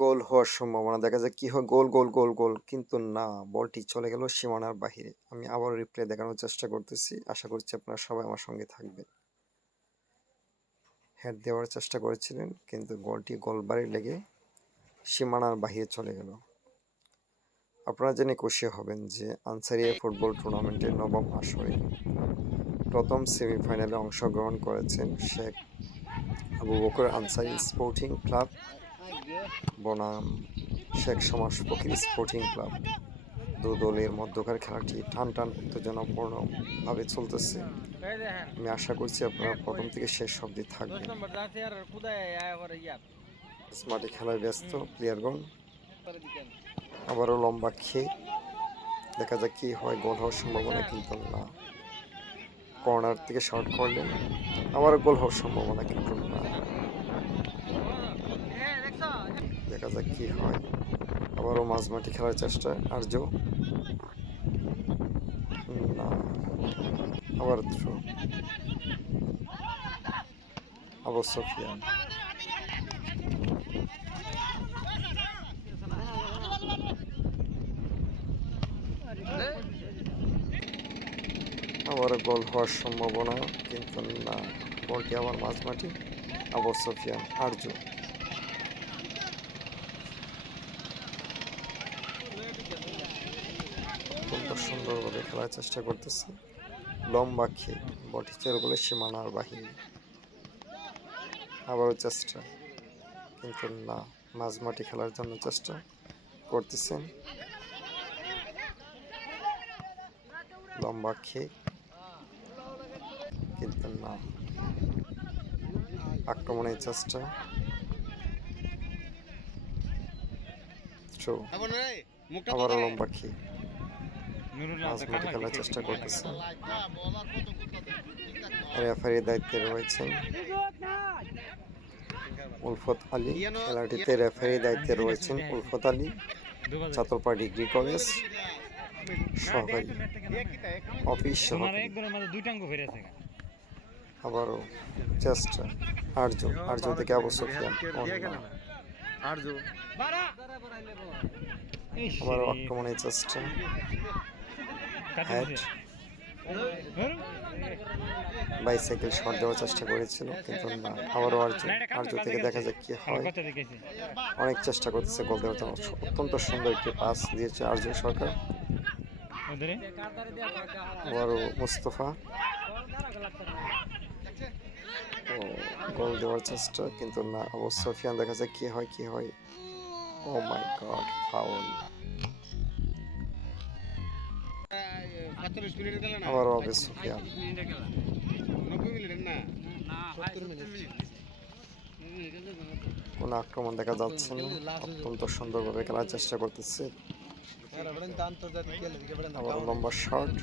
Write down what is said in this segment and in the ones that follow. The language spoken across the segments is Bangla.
গোল হওয়ার সম্ভাবনা। দেখা যায় কি হয়, গোল, গোল, গোল, গোল। কিন্তু না, বলটি চলে গেল সীমানার বাহিরে। আমি আবারও রিপ্লে দেখানোর চেষ্টা করতেছি। আশা করছি আপনারা সবাই আমার সঙ্গে থাকবেন। হেড দেওয়ার চেষ্টা করেছিলেন, কিন্তু গোলটি গোলবারে লেগে সীমানার বাহিরে চলে গেল। আপনারা জেনে খুশি হবেন যে আনসারিয়া ফুটবল টুর্নামেন্টের নবম আসরে প্রথম সেমিফাইনালে অংশগ্রহণ করেছেন শেখ আবু বকর আনসারি স্পোর্টিং ক্লাব বনাম শেখ সমাজ ফকির স্পোর্টিং ক্লাব। দু দলের মধ্যকার খেলাটি টান টান উত্তেজনাপূর্ণভাবে চলতেছে। আমি আশা করছি আপনারা প্রথম থেকে শেষ অবধি থাকবেন। মাঠে খেলায় ব্যস্ত প্লেয়ারগণ। আবারও লম্বা খেয়ে দেখা যাক কি হয়, গোল হওয়ার সম্ভাবনা কিন্তু না। কর্নার থেকে শট করলেন, আবারও গোল হওয়ার সম্ভাবনা কিন্তু না। দেখা যাক কি হয়। আবারও মাঝমাঠে খেলার চেষ্টা আর্য, না। আবার থ্রো, আবু সুফিয়ান। আবার গোল হওয়ার সম্ভাবনা কিন্তু না। বলটি আবার মাঝমাঠে, আবু সুফিয়ান আর্য। অত্যন্ত সুন্দরভাবে খেলার চেষ্টা করতেছে। লম্বা খেয়ে বলটি চলে গেলে সীমানার বাহিরে। আবারও চেষ্টা, কিন্তু না। মাঝমাঠে খেলার জন্য চেষ্টা করতেছেন। লম্বা খেয়ে, কিন্তু না। আক্রমণের চেষ্টা, থ্রো। আবারও লম্বা খেয়ে মাঝমাঠে খেলার চেষ্টা করতেছেন। রেফারির দায়িত্বে রয়েছেন উলফত আলী। খেলাটিতে রেফারির দায়িত্বে রয়েছেন উলফত আলী, চাতরপাড়া ডিগ্রি কলেজ সহকারী অফিস সহকারী। আবারও চেষ্টা, আর্য থেকে আবু সুফিয়ান। আবারও আক্রমণের চেষ্টা, হেড, বাইসাইকেল শট দেওয়ার চেষ্টা করেছিল, কিন্তু না। আবারও আর্য থেকে দেখা যাক কি হয়। অনেক চেষ্টা করতেছে গোল দেওয়ার জন্য। অত্যন্ত সুন্দর একটি পাস দিয়েছে আর্য সরকার। আবারও মুস্তফা, গোল দেওয়ার চেষ্টা, কিন্তু না। আবু সুফিয়ান, দেখা যাক কি হয় কি হয়। ও মাই গড, ফাউল। আবারও আবু সুফিয়ান। কোন আক্রমণ দেখা যাচ্ছে না। অত্যন্ত সুন্দরভাবে খেলার চেষ্টা করতেছে। আবার লম্বা শট,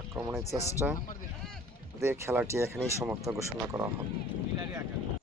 আক্রমণের চেষ্টা। খেলাটি এখানেই সমাপ্ত ঘোষণা করা হবে।